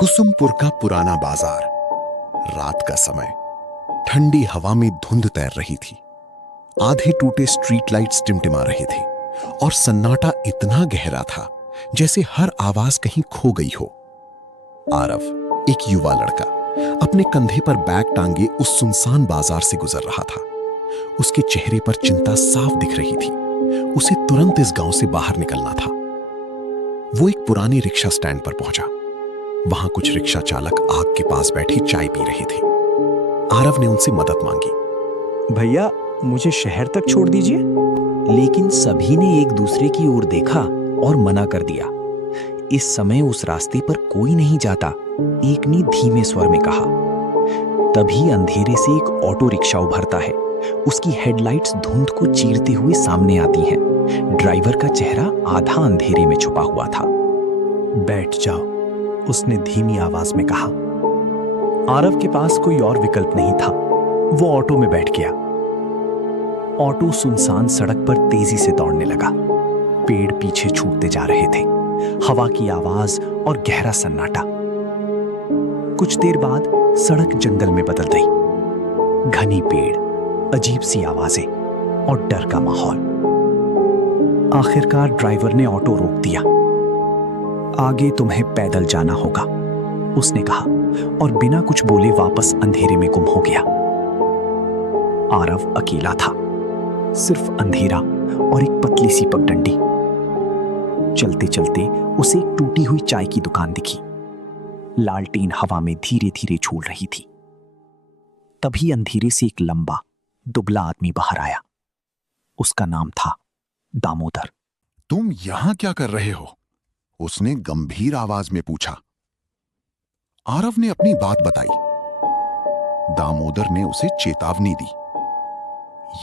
कुसुमपुर का पुराना बाजार। रात का समय। ठंडी हवा में धुंध तैर रही थी। आधे टूटे स्ट्रीट लाइट्स टिमटिमा रहे थे और सन्नाटा इतना गहरा था जैसे हर आवाज कहीं खो गई हो। आरव, एक युवा लड़का, अपने कंधे पर बैग टांगे उस सुनसान बाजार से गुजर रहा था। उसके चेहरे पर चिंता साफ दिख रही थी। उसे तुरंत इस गांव से बाहर निकलना था। वो एक पुराने रिक्शा स्टैंड पर पहुंचा। वहां कुछ रिक्शा चालक आग के पास बैठे चाय पी रहे थे। आरव ने उनसे मदद मांगी। भैया, मुझे शहर तक छोड़ दीजिए। लेकिन सभी ने एक दूसरे की ओर देखा और मना कर दिया। इस समय उस रास्ते पर कोई नहीं जाता, एक ने धीमे स्वर में कहा। तभी अंधेरे से एक ऑटो रिक्शा उभरता है। उसकी हेडलाइट्स धुंध को चीरते हुए सामने आती हैं। ड्राइवर का चेहरा आधा अंधेरे में छुपा हुआ था। बैठ जाओ, उसने धीमी आवाज में कहा। आरव के पास कोई और विकल्प नहीं था। वो ऑटो में बैठ गया। ऑटो सुनसान सड़क पर तेजी से दौड़ने लगा। पेड़ पीछे छूटते जा रहे थे। हवा की आवाज और गहरा सन्नाटा। कुछ देर बाद सड़क जंगल में बदल गई। घनी पेड़, अजीब सी आवाजें और डर का माहौल। आखिरकार ड्राइवर ने ऑटो रोक दिया। आगे तुम्हें पैदल जाना होगा, उसने कहा और बिना कुछ बोले वापस अंधेरे में गुम हो गया। आरव अकेला था, सिर्फ अंधेरा और एक पतली सी पगडंडी। चलते चलते उसे एक टूटी हुई चाय की दुकान दिखी। लालटेन हवा में धीरे धीरे झूल रही थी। तभी अंधेरे से एक लंबा दुबला आदमी बाहर आया। उसका नाम था दामोदर। तुम यहां क्या कर रहे हो? उसने गंभीर आवाज में पूछा। आरव ने अपनी बात बताई। दामोदर ने उसे चेतावनी दी।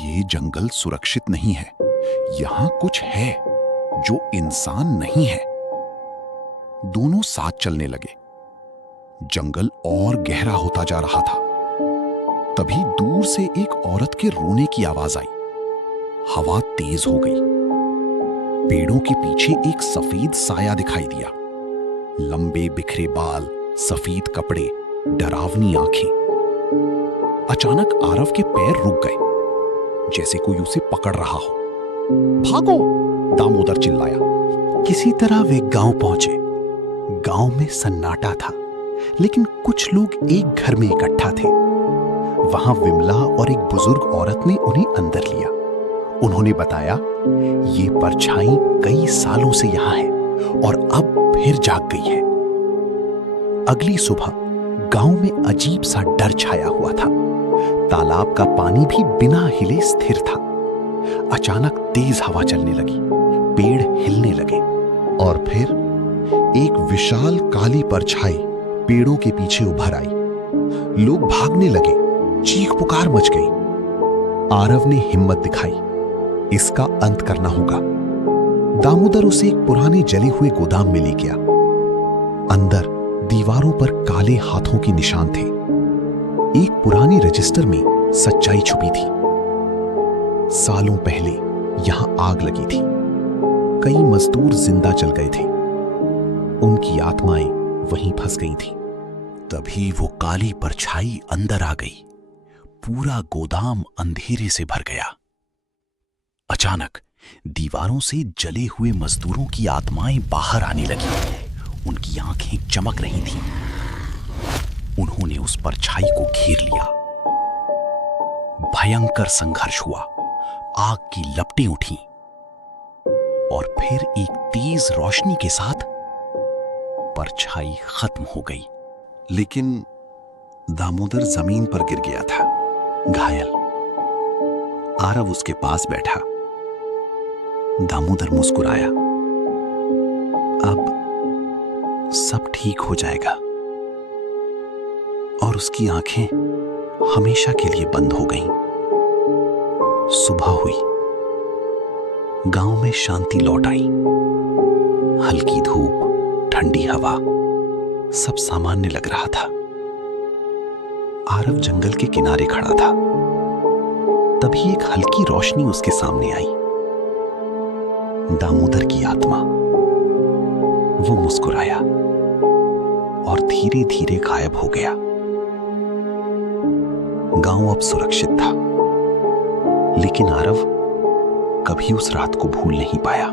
ये जंगल सुरक्षित नहीं है। यहां कुछ है जो इंसान नहीं है। दोनों साथ चलने लगे। जंगल और गहरा होता जा रहा था। तभी दूर से एक औरत के रोने की आवाज आई। हवा तेज हो गई। पेड़ों के पीछे एक सफेद साया दिखाई दिया। लंबे बिखरे बाल, सफेद कपड़े, डरावनी आंखें। अचानक आरव के पैर रुक गए, जैसे कोई उसे पकड़ रहा हो। भागो! दामोदर चिल्लाया। किसी तरह वे गांव पहुंचे। गांव में सन्नाटा था, लेकिन कुछ लोग एक घर में इकट्ठा थे। वहां विमला और एक बुजुर्ग औरत ने उन्हें अंदर लिया। उन्होंने बताया, ये परछाई कई सालों से यहां है और अब फिर जाग गई है। अगली सुबह गांव में अजीब सा डर छाया हुआ था। तालाब का पानी भी बिना हिले स्थिर था। अचानक तेज हवा चलने लगी। पेड़ हिलने लगे और फिर एक विशाल काली परछाई पेड़ों के पीछे उभर आई। लोग भागने लगे। चीख पुकार मच गई। आरव ने हिम्मत दिखाई। इसका अंत करना होगा। दामोदर उसे एक पुराने जले हुए गोदाम में ले गया। अंदर दीवारों पर काले हाथों के निशान थे। एक पुराने रजिस्टर में सच्चाई छुपी थी। सालों पहले यहां आग लगी थी। कई मजदूर जिंदा जल गए थे। उनकी आत्माएं वहीं फंस गई थीं। तभी वो काली परछाई अंदर आ गई। पूरा गोदाम अंधेरे से भर गया। अचानक दीवारों से जले हुए मजदूरों की आत्माएं बाहर आने लगी। उनकी आंखें चमक रही थीं। उन्होंने उस परछाई को घेर लिया। भयंकर संघर्ष हुआ। आग की लपटें उठीं और फिर एक तेज रोशनी के साथ परछाई खत्म हो गई। लेकिन दामोदर जमीन पर गिर गया था, घायल। आरव उसके पास बैठा। दामोदर मुस्कुराया। अब सब ठीक हो जाएगा। और उसकी आंखें हमेशा के लिए बंद हो गईं। सुबह हुई। गांव में शांति लौट आई। हल्की धूप, ठंडी हवा, सब सामान्य लग रहा था। आरव जंगल के किनारे खड़ा था। तभी एक हल्की रोशनी उसके सामने आई। दामोदर की आत्मा। वो मुस्कुराया और और धीरे धीरे गायब हो गया। गांव अब सुरक्षित था, लेकिन आरव कभी उस रात को भूल नहीं पाया।